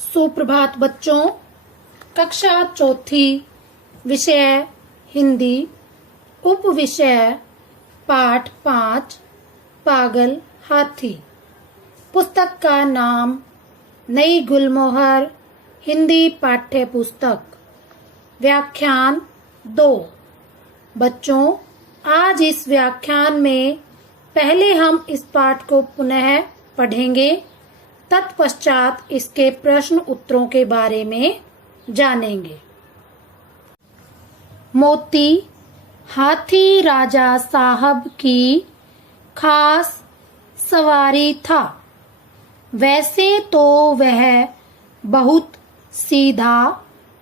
सुप्रभात बच्चों। कक्षा चौथी, विषय हिंदी, उप विषय पाठ 5 पागल हाथी। पुस्तक का नाम नई गुलमोहर हिंदी पाठ्य पुस्तक। व्याख्यान 2। बच्चों, आज इस व्याख्यान में पहले हम इस पाठ को पुनः पढ़ेंगे, तत्पश्चात इसके प्रश्न उत्तरों के बारे में जानेंगे। मोती हाथी राजा साहब की खास सवारी था। वैसे तो वह बहुत सीधा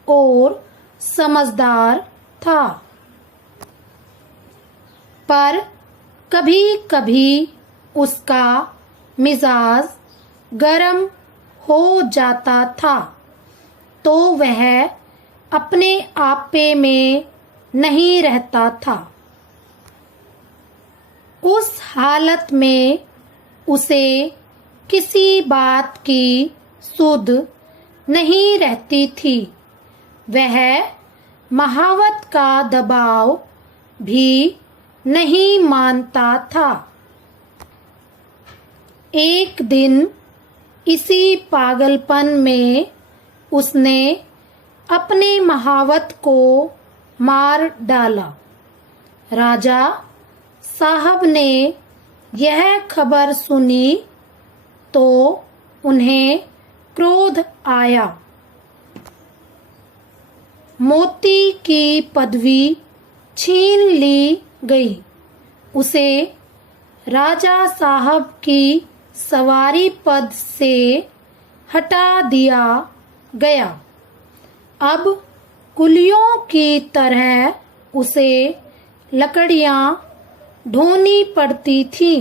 और समझदार था, पर कभी कभी उसका मिजाज गरम हो जाता था, तो वह अपने आपे में नहीं रहता था। उस हालत में उसे किसी बात की सुध नहीं रहती थी। वह महावत का दबाव भी नहीं मानता था। एक दिन इसी पागलपन में उसने अपने महावत को मार डाला। राजा साहब ने यह खबर सुनी तो उन्हें क्रोध आया। मोती की पदवी छीन ली गई। उसे राजा साहब की सवारी पद से हटा दिया गया। अब कुलियों की तरह उसे लकड़ियां ढोनी पड़ती थी।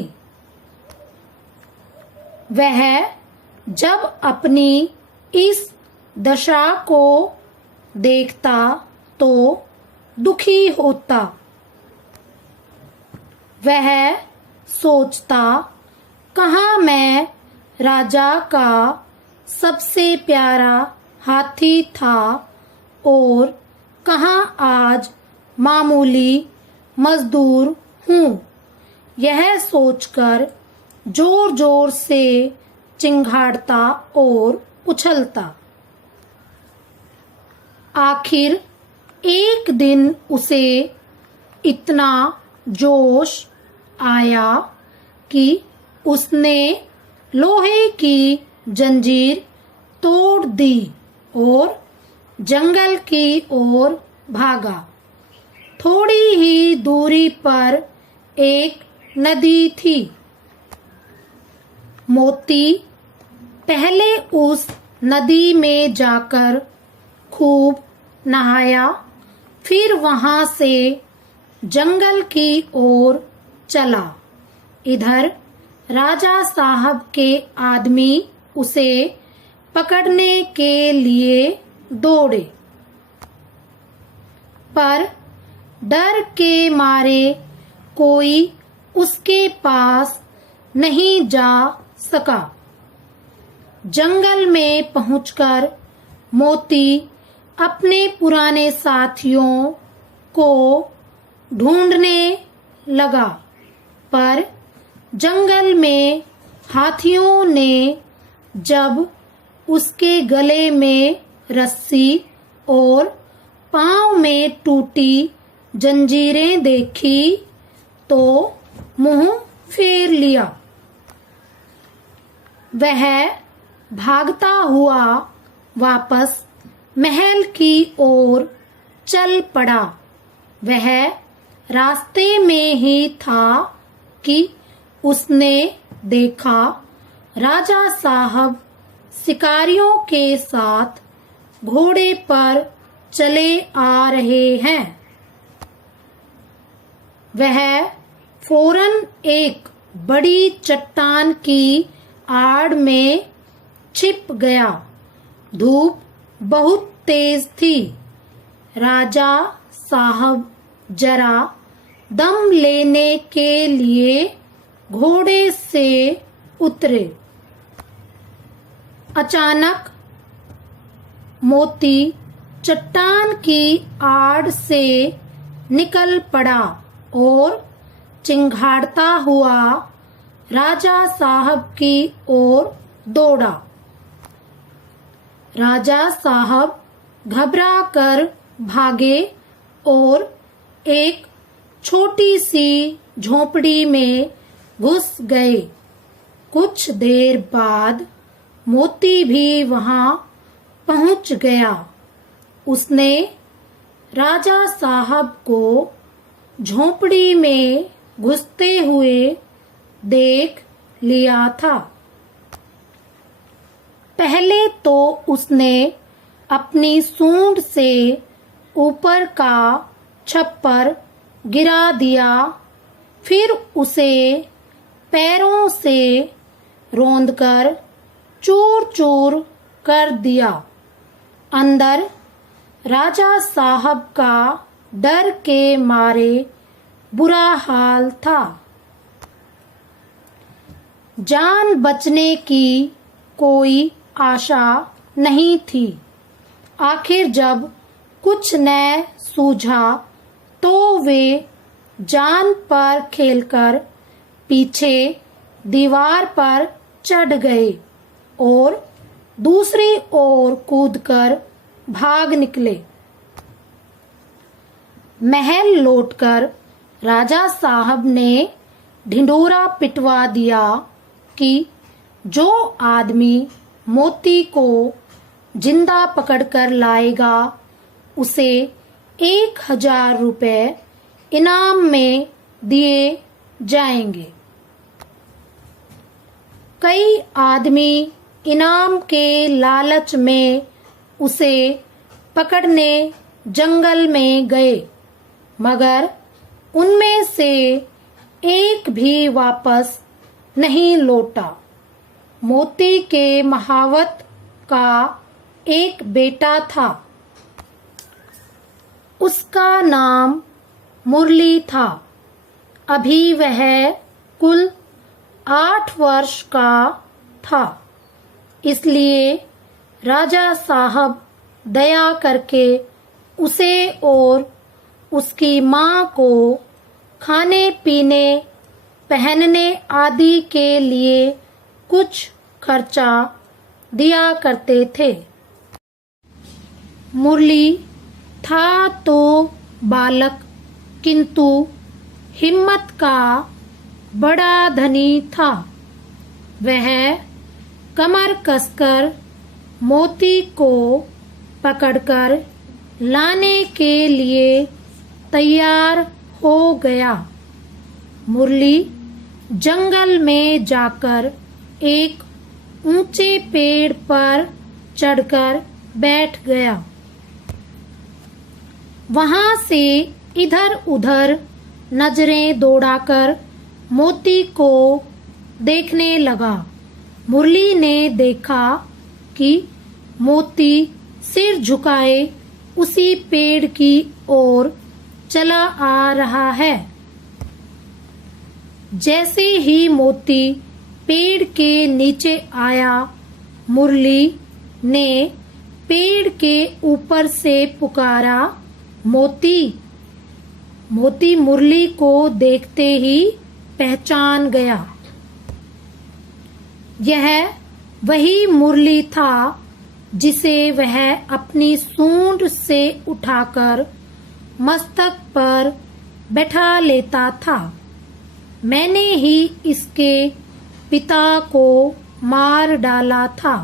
वह जब अपनी इस दशा को देखता तो दुखी होता। वह सोचता, कहाँ मैं राजा का सबसे प्यारा हाथी था और कहाँ आज मामूली मजदूर हूँ। यह सोचकर जोर जोर से चिंघाड़ता और उछलता। आखिर एक दिन उसे इतना जोश आया कि उसने लोहे की जंजीर तोड़ दी और जंगल की ओर भागा। थोड़ी ही दूरी पर एक नदी थी। मोती पहले उस नदी में जाकर खूब नहाया, फिर वहां से जंगल की ओर चला। इधर राजा साहब के आदमी उसे पकड़ने के लिए दौड़े, पर डर के मारे कोई उसके पास नहीं जा सका। जंगल में पहुंचकर मोती अपने पुराने साथियों को ढूंढने लगा, पर जंगल में हाथियों ने जब उसके गले में रस्सी और पांव में टूटी जंजीरें देखी तो मुंह फेर लिया। वह भागता हुआ वापस महल की ओर चल पड़ा। वह रास्ते में ही था कि उसने देखा राजा साहब शिकारियों के साथ घोड़े पर चले आ रहे हैं। वह फौरन एक बड़ी चट्टान की आड़ में छिप गया। धूप बहुत तेज थी। राजा साहब जरा दम लेने के लिए घोड़े से उतरे। अचानक मोती चट्टान की आड़ से निकल पड़ा और चिंघाड़ता हुआ राजा साहब की ओर दौड़ा। राजा साहब घबरा कर भागे और एक छोटी सी झोपड़ी में घुस गए। कुछ देर बाद मोती भी वहां पहुंच गया। उसने राजा साहब को झोपड़ी में घुसते हुए देख लिया था। पहले तो उसने अपनी सूंड से ऊपर का छप्पर गिरा दिया, फिर उसे पैरों से रौंदकर चूर चूर कर दिया। अंदर राजा साहब का डर के मारे बुरा हाल था। जान बचने की कोई आशा नहीं थी। आखिर जब कुछ न सूझा तो वे जान पर खेलकर पीछे दीवार पर चढ़ गए और दूसरी ओर कूदकर भाग निकले। महल लौटकर राजा साहब ने ढिंढोरा पिटवा दिया कि जो आदमी मोती को जिंदा पकड़कर लाएगा उसे 1000 रुपए इनाम में दिए जाएंगे। कई आदमी इनाम के लालच में उसे पकड़ने जंगल में गए, मगर उनमें से एक भी वापस नहीं लौटा। मोती के महावत का एक बेटा था। उसका नाम मुरली था। अभी वह कुल 8 वर्ष का था। इसलिए राजा साहब दया करके उसे और उसकी माँ को खाने पीने पहनने आदि के लिए कुछ खर्चा दिया करते थे। मुरली था तो बालक, किंतु हिम्मत का बड़ा धनी था। वह कमर कसकर मोती को पकड़कर लाने के लिए तैयार हो गया। मुरली जंगल में जाकर एक ऊंचे पेड़ पर चढ़कर बैठ गया। वहां से इधर उधर नजरें दौड़ाकर मोती को देखने लगा। मुरली ने देखा कि मोती सिर झुकाए उसी पेड़ की ओर चला आ रहा है। जैसे ही मोती पेड़ के नीचे आया, मुरली ने पेड़ के ऊपर से पुकारा, मोती। मोती मुरली को देखते ही पहचान गया। यह वही मुरली था जिसे वह अपनी सूंड से उठाकर मस्तक पर बैठा लेता था। मैंने ही इसके पिता को मार डाला था।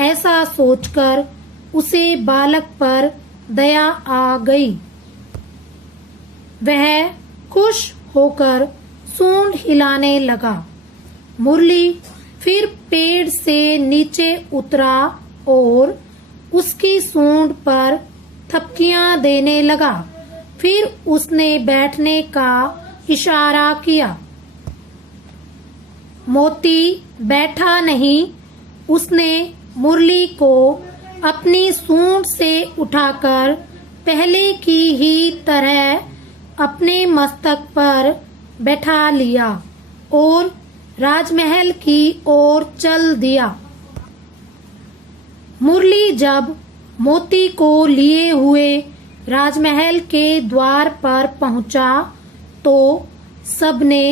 ऐसा सोचकर उसे बालक पर दया आ गई। वह खुश होकर सूंड हिलाने लगा। मुरली फिर पेड़ से नीचे उतरा और उसकी सूंड पर थपकियां देने लगा। फिर उसने बैठने का इशारा किया। मोती बैठा नहीं। उसने मुरली को अपनी सूंड से उठाकर पहले की ही तरह अपने मस्तक पर बैठा लिया और राजमहल की ओर चल दिया। मुरली जब मोती को लिए हुए राजमहल के द्वार पर पहुंचा तो सबने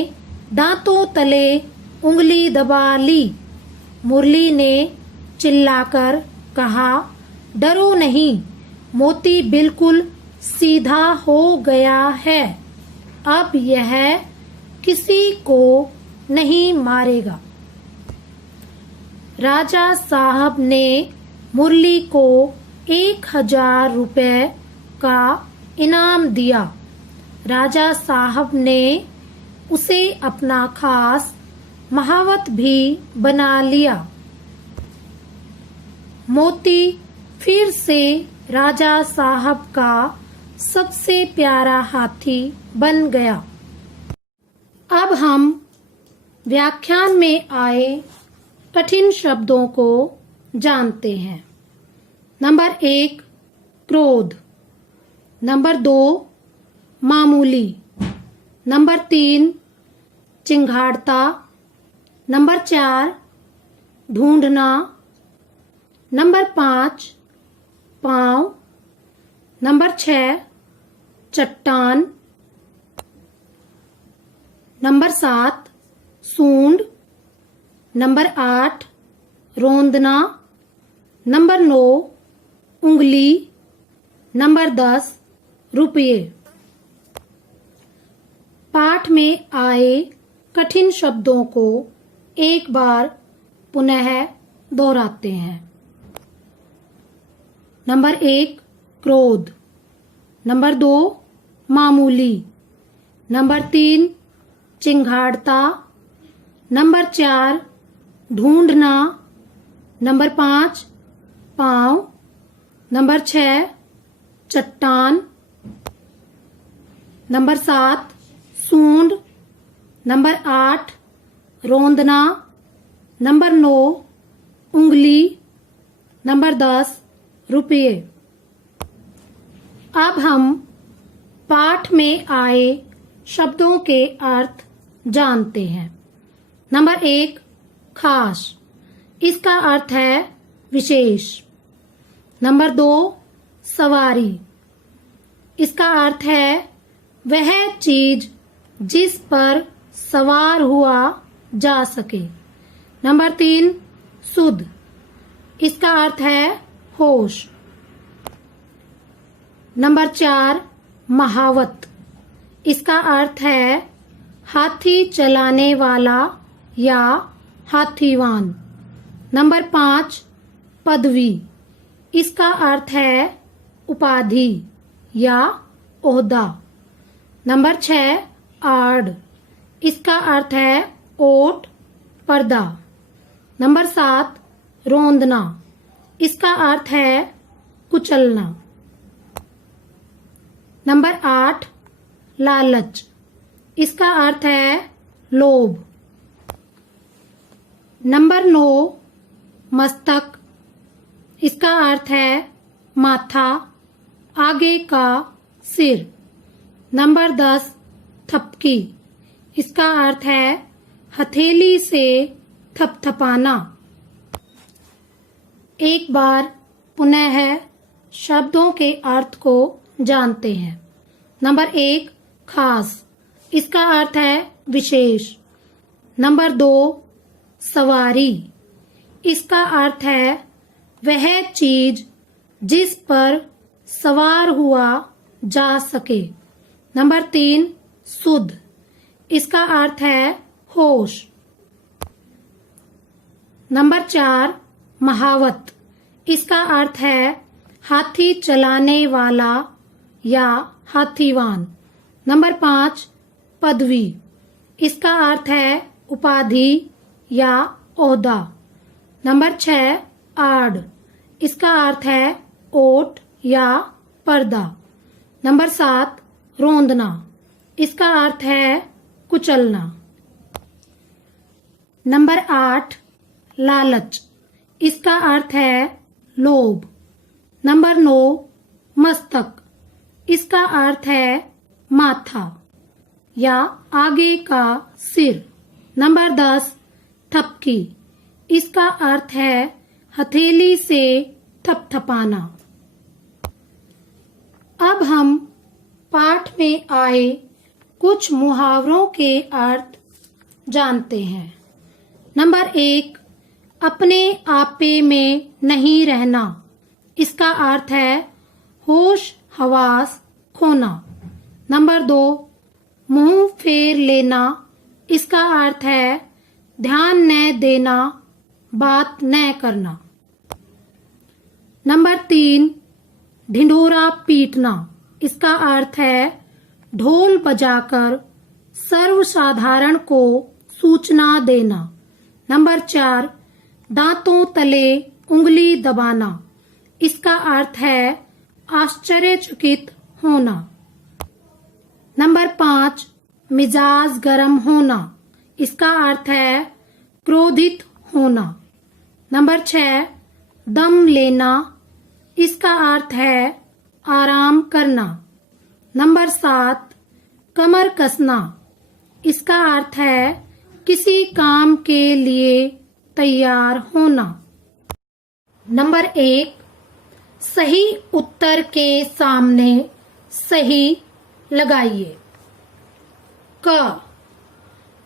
दांतों तले उंगली दबा ली। मुरली ने चिल्लाकर कहा, डरो नहीं, मोती बिल्कुल सीधा हो गया है, अब यह किसी को नहीं मारेगा। राजा साहब ने मुरली को 1000 रुपए का इनाम दिया। राजा साहब ने उसे अपना खास महावत भी बना लिया। मोती फिर से राजा साहब का सबसे प्यारा हाथी बन गया। अब हम व्याख्यान में आए कठिन शब्दों को जानते हैं। नंबर 1 क्रोध, नंबर 2 मामूली, नंबर 3 चिंगाड़ता, नंबर 4 ढूंढना, नंबर 5 पाँव, नंबर 6 चट्टान, नंबर 7 सूंड, नंबर 8 रोंदना, नंबर 9 उंगली, नंबर 10 रुपये। पाठ में आए कठिन शब्दों को एक बार पुनः दोहराते हैं। नंबर 1 क्रोध, नंबर 2 मामूली, नंबर 3 चिंगाड़ता, नंबर 4 ढूंढना, नंबर 5 पाँव, नंबर 6 चट्टान, नंबर 7 सूंड, नंबर 8 रोंदना, नंबर 9 उंगली, नंबर 10 रुपये। अब हम पाठ में आए शब्दों के अर्थ जानते हैं। नंबर 1 खास, इसका अर्थ है विशेष। नंबर 2 सवारी, इसका अर्थ है वह चीज जिस पर सवार हुआ जा सके। नंबर 3 सुध, इसका अर्थ है होश। नंबर 4 महावत, इसका अर्थ है हाथी चलाने वाला या हाथीवान। नंबर 5 पदवी, इसका अर्थ है उपाधि या ओहदा। नंबर 6 आड़, इसका अर्थ है ओट पर्दा। नंबर 7 रोंदना, इसका अर्थ है कुचलना। नंबर 8 लालच, इसका अर्थ है लोभ। नंबर 9 मस्तक, इसका अर्थ है माथा, आगे का सिर। नंबर 10 थपकी, इसका अर्थ है हथेली से थपथपाना। एक बार पुनः शब्दों के अर्थ को जानते हैं। नंबर 1 खास, इसका अर्थ है विशेष। नंबर 2 सवारी, इसका अर्थ है वह चीज जिस पर सवार हुआ जा सके। नंबर 3 सुध, इसका अर्थ है होश। नंबर 4 महावत, इसका अर्थ है हाथी चलाने वाला या हाथीवान। नंबर 5 पदवी, इसका अर्थ है उपाधि या ओहदा। नंबर 6 आड़, इसका अर्थ है ओट या पर्दा। नंबर 7 रोंदना, इसका अर्थ है कुचलना। नंबर 8 लालच, इसका अर्थ है लोभ। नंबर 9 मस्तक, इसका अर्थ है माथा या आगे का सिर। नंबर 10 थपकी, इसका अर्थ है हथेली से थपथपाना। अब हम पाठ में आए कुछ मुहावरों के अर्थ जानते हैं। नंबर 1, अपने आपे में नहीं रहना। इसका अर्थ है होश हवास खोना। नंबर 2, मुंह फेर लेना। इसका अर्थ है ध्यान न देना, बात न करना। नंबर 3, ढिंढोरा पीटना। इसका अर्थ है ढोल बजाकर सर्वसाधारण को सूचना देना। नंबर 4, दांतों तले उंगली दबाना। इसका अर्थ है आश्चर्यचकित होना। नंबर 5, मिजाज गर्म होना। इसका अर्थ है क्रोधित होना। नंबर 6, दम लेना। इसका अर्थ है आराम करना। नंबर 7, कमर कसना। इसका अर्थ है किसी काम के लिए तैयार होना। नंबर 1, सही उत्तर के सामने सही लगाइए। क,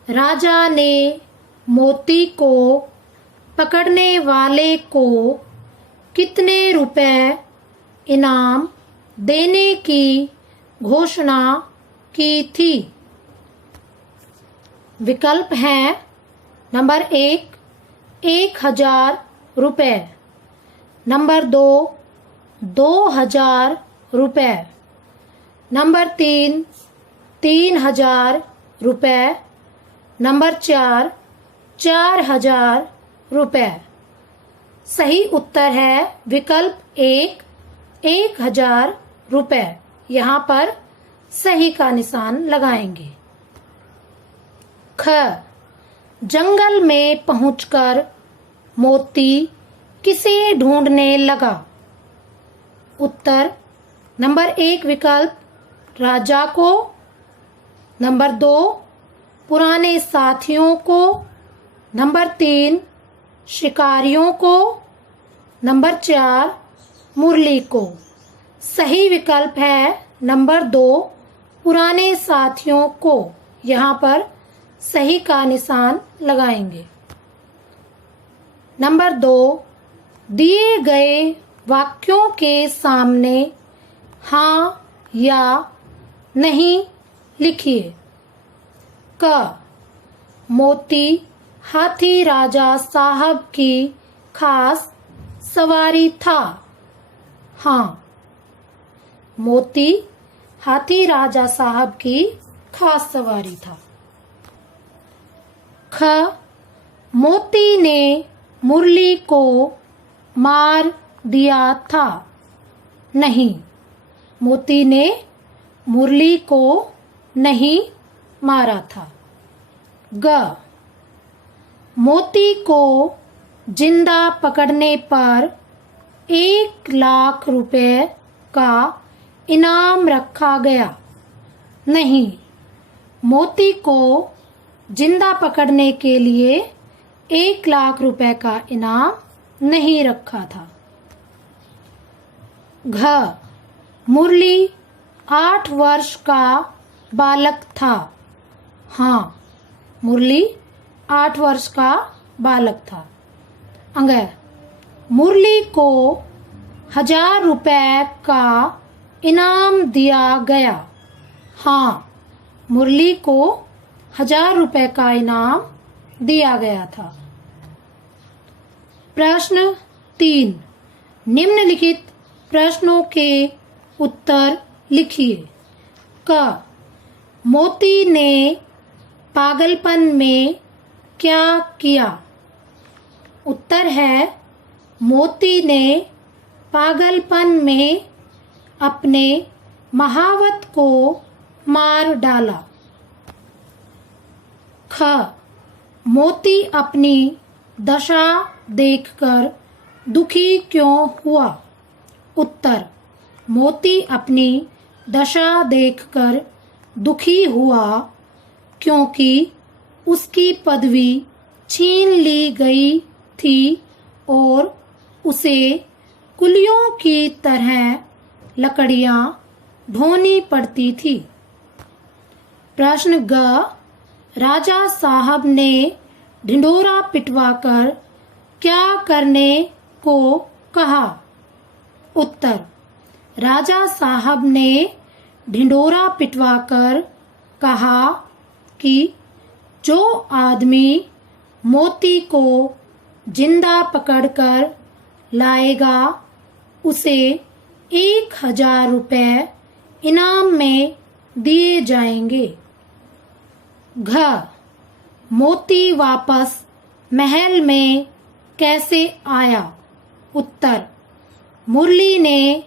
राजा ने मोती को पकड़ने वाले को कितने रुपए इनाम देने की घोषणा की थी? विकल्प हैं नंबर 1, 1000 रुपए। नंबर 2, 2000 रुपए। नंबर 3, 3000 रुपए। नंबर 4, 4000 रुपए। सही उत्तर है विकल्प 1, 1000 रुपए। यहाँ पर सही का निशान लगाएंगे। ख, जंगल में पहुंचकर मोती किसे ढूंढने लगा? उत्तर नंबर 1 विकल्प राजा को। नंबर 2, पुराने साथियों को। नंबर 3, शिकारियों को। नंबर 4, मुरली को। सही विकल्प है नंबर 2, पुराने साथियों को। यहाँ पर सही का निशान लगाएंगे। नंबर 2, दिए गए वाक्यों के सामने हाँ या नहीं लिखिए। क, मोती हाथी राजा साहब की खास सवारी था। हाँ, मोती हाथी राजा साहब की खास सवारी था। ख, मोती ने मुरली को मार दिया था। नहीं, मोती ने मुरली को नहीं मारा था। ग, मोती को जिंदा पकड़ने पर 1,00,000 रुपए का इनाम रखा गया। नहीं, मोती को जिंदा पकड़ने के लिए 1,00,000 रुपए का इनाम नहीं रखा था। घ, मुरली 8 वर्ष का बालक था। हाँ, मुरली 8 वर्ष का बालक था। अंग, मुरली को 1000 रुपए का इनाम दिया गया। हाँ, मुरली को 1000 रुपए का इनाम दिया गया था। प्रश्न 3, निम्नलिखित प्रश्नों के उत्तर लिखिए। क, मोती ने पागलपन में क्या किया? उत्तर है मोती ने पागलपन में अपने महावत को मार डाला। ख, मोती अपनी दशा देखकर दुखी क्यों हुआ? उत्तर, मोती अपनी दशा देखकर दुखी हुआ क्योंकि उसकी पदवी छीन ली गई थी और उसे कुलियों की तरह लकड़ियां ढोनी पड़ती थी। प्रश्न ग, राजा साहब ने ढिंढोरा पिटवाकर क्या करने को कहा? उत्तर, राजा साहब ने ढिंढोरा पिटवाकर कहा कि जो आदमी मोती को जिंदा पकड़कर लाएगा उसे 1000 रुपए इनाम में दिए जाएंगे। घ, मोती वापस महल में कैसे आया? उत्तर, मुरली ने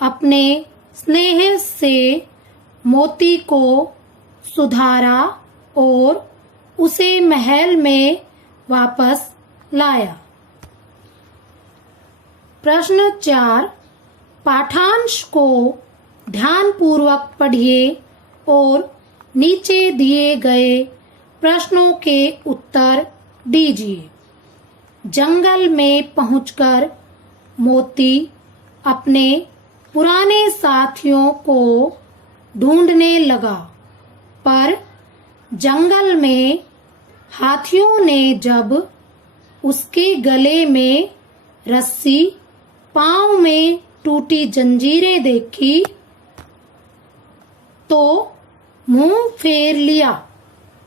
अपने स्नेह से मोती को सुधारा और उसे महल में वापस लाया। प्रश्न 4, पाठांश को ध्यानपूर्वक पढ़िए और नीचे दिए गए प्रश्नों के उत्तर दीजिए। जंगल में पहुंचकर मोती अपने पुराने साथियों को ढूंढने लगा, पर जंगल में हाथियों ने जब उसके गले में रस्सी, पांव में टूटी जंजीरें देखी तो मुंह फेर लिया।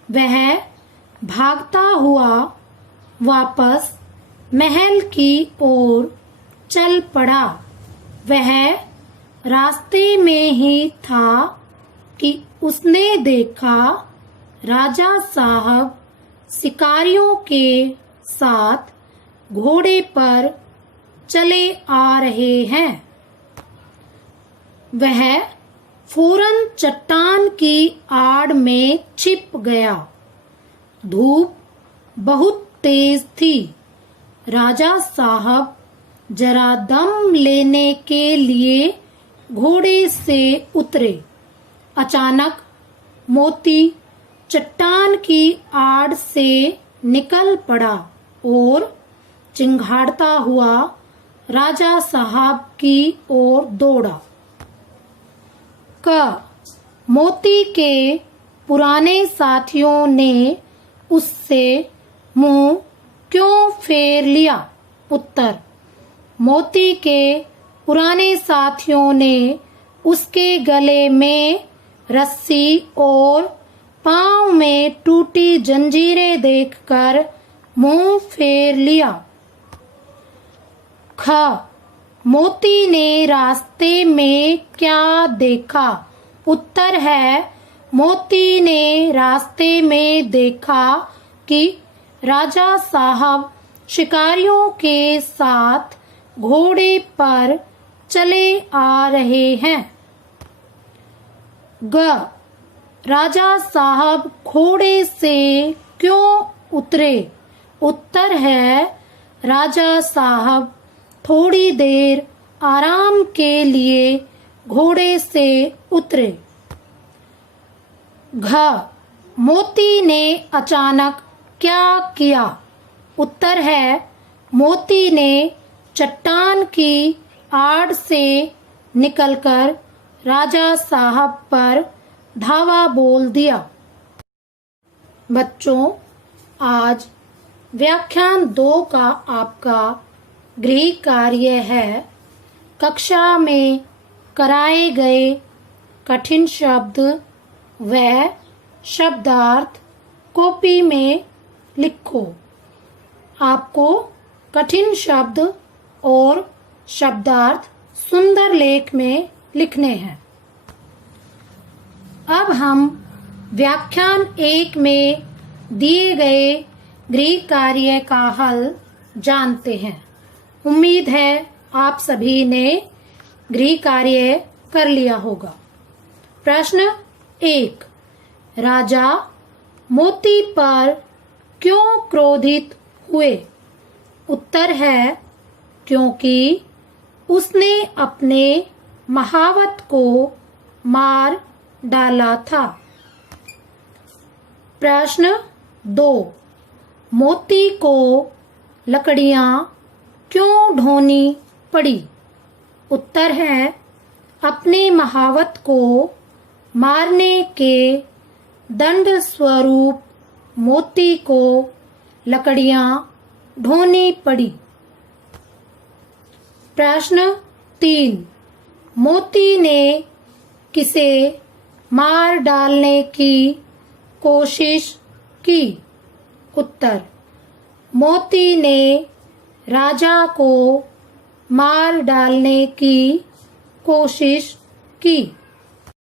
वह भागता हुआ वापस महल की ओर चल पड़ा। वह रास्ते में ही था कि उसने देखा राजा साहब शिकारियों के साथ घोड़े पर चले आ रहे हैं। वह फौरन चट्टान की आड़ में छिप गया। धूप बहुत तेज थी। राजा साहब जरा दम लेने के लिए घोड़े से उतरे। अचानक मोती चट्टान की आड़ से निकल पड़ा और चिंघाड़ता हुआ राजा साहब की ओर दौड़ा। क, मोती के पुराने साथियों ने उससे मुंह क्यों फेर लिया? उत्तर, मोती के पुराने साथियों ने उसके गले में रस्सी और पांव में टूटी जंजीरें देखकर मुंह फेर लिया। ख, मोती ने रास्ते में क्या देखा? उत्तर है, मोती ने रास्ते में देखा कि राजा साहब शिकारियों के साथ घोड़े पर चले आ रहे हैं। ग, राजा साहब घोड़े से क्यों उतरे? उत्तर है, राजा साहब थोड़ी देर आराम के लिए घोड़े से उतरे। घ, मोती ने अचानक क्या किया? उत्तर है, मोती ने चट्टान की आड़ से निकलकर राजा साहब पर धावा बोल दिया। बच्चों, आज व्याख्यान 2 का आपका गृह कार्य है कक्षा में कराए गए कठिन शब्द व शब्दार्थ कॉपी में लिखो। आपको कठिन शब्द और शब्दार्थ सुंदर लेख में लिखने हैं। अब हम व्याख्यान 1 में दिए गए गृह कार्य का हल जानते हैं। उम्मीद है आप सभी ने गृह कार्य कर लिया होगा। प्रश्न 1, राजा मोती पर क्यों क्रोधित हुए? उत्तर है, क्योंकि उसने अपने महावत को मार डाला था। प्रश्न 2, मोती को लकड़ियां क्यों ढोनी पड़ी? उत्तर है, अपने महावत को मारने के दंड स्वरूप मोती को लकड़ियां ढोनी पड़ी। प्रश्न 3, मोती ने किसे मार डालने की कोशिश की? उत्तर, मोती ने राजा को मार डालने की कोशिश की।